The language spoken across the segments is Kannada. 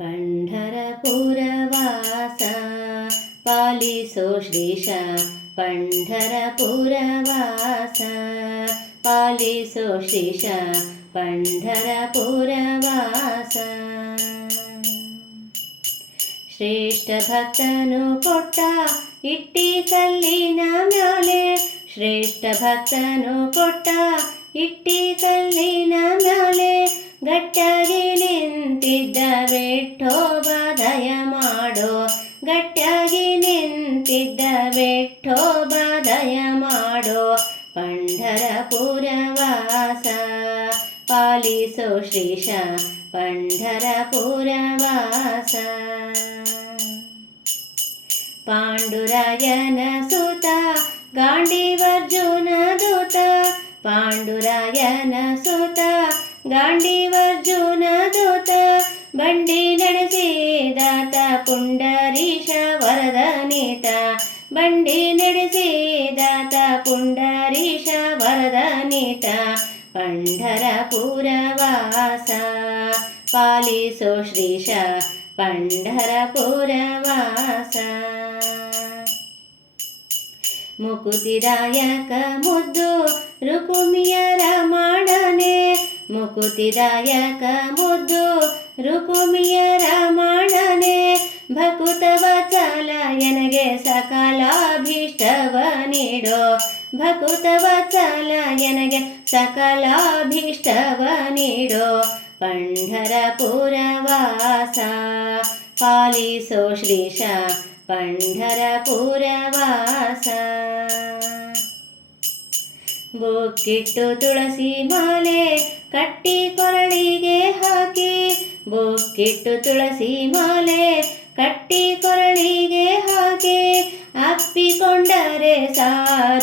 पण्ढरपुरवास पालिसोशिषा पण्ढरपुरवास पालिसोशिषा पण्ढरपुरवास। श्रेष्ठभक्तनुटा इट्टि कल्लीनाले श्रेष्ठभक्तं कोट्टा इटि म्याले ಗಟ್ಟಾಗಿ ನಿಂತಿದ್ದ ಬೆಟ್ಟೋಬ ದಯ ಮಾಡೋ. ಗಟ್ಟಾಗಿ ನಿಂತಿದ್ದ ಬೆಟ್ಟೋಬ ದಯ ಮಾಡೋ. ಪಂಢರಪುರವಾಸ ಪಾಲಿಸೋ ಶ್ರೀಶ, ಪಂಢರಪುರವಾಸ. ಪಾಂಡುರಾಯನ ಸುತ, ಗಾಂಡಿವರ್ಜುನ ದೂತ, ಪಾಂಡುರಾಯನ ಸುತ ಪಂಢರಪುರವಾಸ ಪಾಲಿಸೋ ಶ್ರೀಶ ಪಂಢರಪುರವಾಸ. ಮುಕುತಿದಾಯಕ ಮುದ್ದು ರುಕುಮಿಯರ ಮಾಡನೆ ಮುಕುತಿದಾಯಕ ಮುದ್ದು ರುಕುಮಿಯರ ಮಾಡನೆ ಭಕುತವ ಚಲ ಎನಗೆ ಸಕಲಾಭೀಷ್ಟವ ನೀಡೋ ಭಕುತವ ಚಲ ಎನಗೆ ಸಕಲಾಭೀಷ್ಟವ ನೀಡೋ ಪಂಢರಪುರವಾಸ. ಪಾಲಿಸೋ ಶ್ರೀಶ ಪಂಢರಪುರವಾಸ. ಬುಕ್ಕಿಟ್ಟು ತುಳಸಿ ಮಾಲೆ ಕಟ್ಟಿ ಕೊರಳಿಗೆ ಹಾಕಿ, ಬುಕ್ಕಿಟ್ಟು ತುಳಸಿ ಮಾಲೆ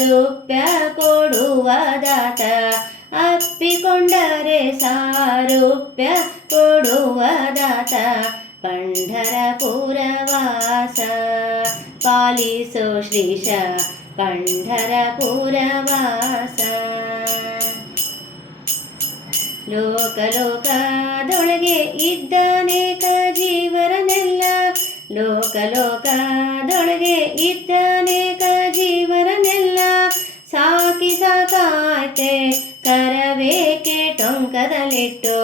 ಸಾರೂಪ್ಯ ಕೊಡುವ ದಾತ. ಅಪ್ಪಿಕೊಂಡರೆ ಸಾರೂಪ್ಯ ಕೊಡುವ ದಾತ. ಪಂಢರಪುರವಾಸ. ಪಾಲಿಸೋ ಶ್ರೀಶ ಪಂಢರಪುರವಾಸ. ಲೋಕಲೋಕದೊಳಗೆ ಇದ್ದಾನೇಕ ಜೀವರನೆಲ್ಲ ಲೋಕಲೋಕದೊಳಗೆ ಇದ್ದಾನೇಕ ಟೊಂಕದಲ್ಲಿಟ್ಟು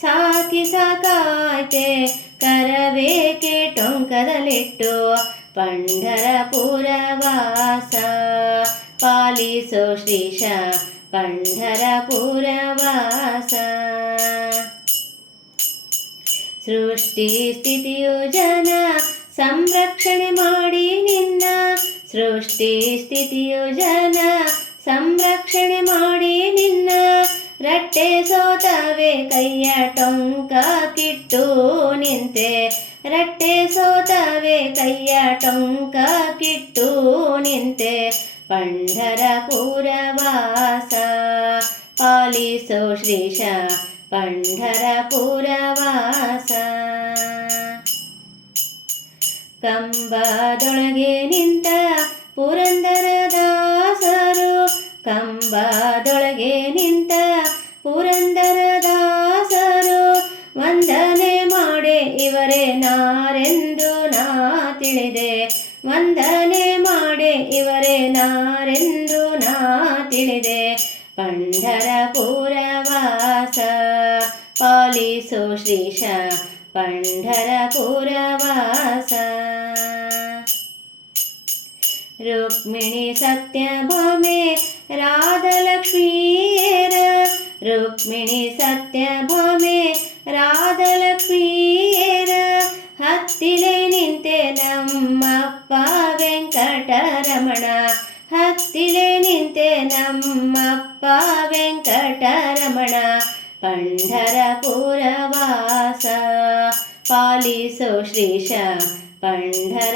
ಸಾಕಿ ಸಾಕಾಯ್ತೆ ಕರವೇಕೆ ಟೊಂಕದಲ್ಲಿಟ್ಟು ಪಂಡರಪುರವಾಸ ಪಾಲಿಸೋ ಶ್ರೀಶ ಪಂಡರಪುರವಾಸ ಸೃಷ್ಟಿ ಸ್ಥಿತಿಯು ಜನ, ಸಂರಕ್ಷಣೆ ಮಾಡಿ ನಿನ್ನ. ಸೃಷ್ಟಿ ಸ್ಥಿತಿಯು ಜನ, ಸಂರಕ್ಷಣೆ ಮಾಡಿ ನಿನ್ನ. ರಟ್ಟೆ ಸೋತವೆ, ಕೈಯ ಟೊಂಕ ಕಿಟ್ಟು ನಿಂತೆ. ರಟ್ಟೆ ಸೋತವೆ, ಕೈಯ ಟೊಂಕ ಕಿಟ್ಟು ನಿಂತೆ. ಪಂಡರ ಪೂರವಾಸ ಪಾಲಿಸೋ ಶ್ರೀಶ, ಪಂಢರಪುರವಾಸ. ಕಂಬದೊಳಗೆ ನಿಂತ ಪುರಂದರದಾಸರು ವಂದನೆ ಮಾಡೆ ಇವರೇ ನಾರೆಂದು ನಾ ತಿಳಿದೆ ವಂದನೆ ಮಾಡೆ ಇವರೇ ನಾರೆಂದು ನಾ ತಿಳಿದೆ ಪಂಢರಪುರವಾಸ ಪಾಲಿಸೋ ಶ್ರೀಶ ಪಂಢರಪುರವಾಸ ರುಕ್ಮಿಣಿ ಸತ್ಯಭಾಮೆ ರಾಧಲಕ್ಷ್ಮೀಯರ ರುಕ್ಮಿಣಿ ಸತ್ಯಭಾಮೆ ರಾಧಲಕ್ಷ್ಮೀಯರ ನಮ್ಮಪ್ಪ ವೆಂಕಟರಮಣ ಪಂಢರಪುರವಾಸ ಪಾಲಿಸೋ ಶ್ರೀಶ ಪಂಢರಪುರವಾಸ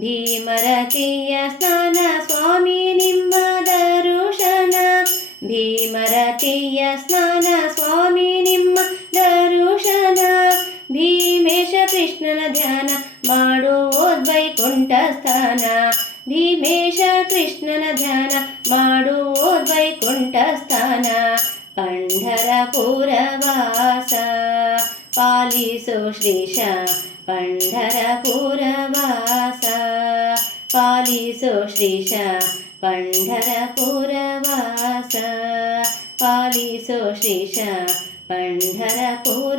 ಭೀಮರತಿಯ ಸ್ನಾನ ಸ್ವಾಮಿ ನಿಮ್ಮ ದರುಶನ ಭೀಮರತಿಯ ಸ್ನಾನ ಸ್ವಾಮಿ ನಿಮ್ಮ ದರುಶನ ಭೀಮೇಶ ಕೃಷ್ಣನ ಧ್ಯಾನ ಮಾಡುವೋದ್ ವೈಕುಂಠ ಸ್ಥಾನ ಭೀಮೇಶ ಕೃಷ್ಣನ ಧ್ಯಾನ ಮಾಡುವೋದ್ ವೈಕುಂಠ ಸ್ಥಾನ ಪಂಢರಪುರವಾಸ ಪಂಢರಪುರವಾಸ ಪಾಲಿಸೋ ಶ್ರೀಶ ಪಂಢರಪುರವಾಸ ಪಾಲಿಸೋ ಶ್ರೀಶ ಪಂಢರಪುರವಾಸ ಪಾಲಿಸೋ ಶ್ರೀಶ ಪಂಢರಪುರವಾಸ